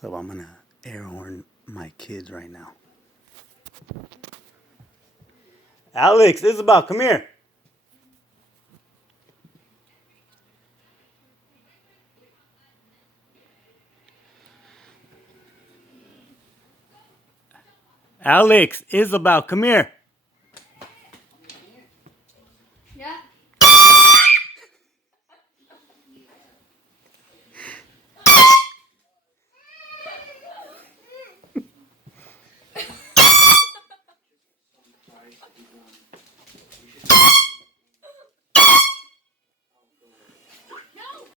So I'm gonna air horn my kids right now. Alex, Isabel, come here. Alex, Isabel, come here.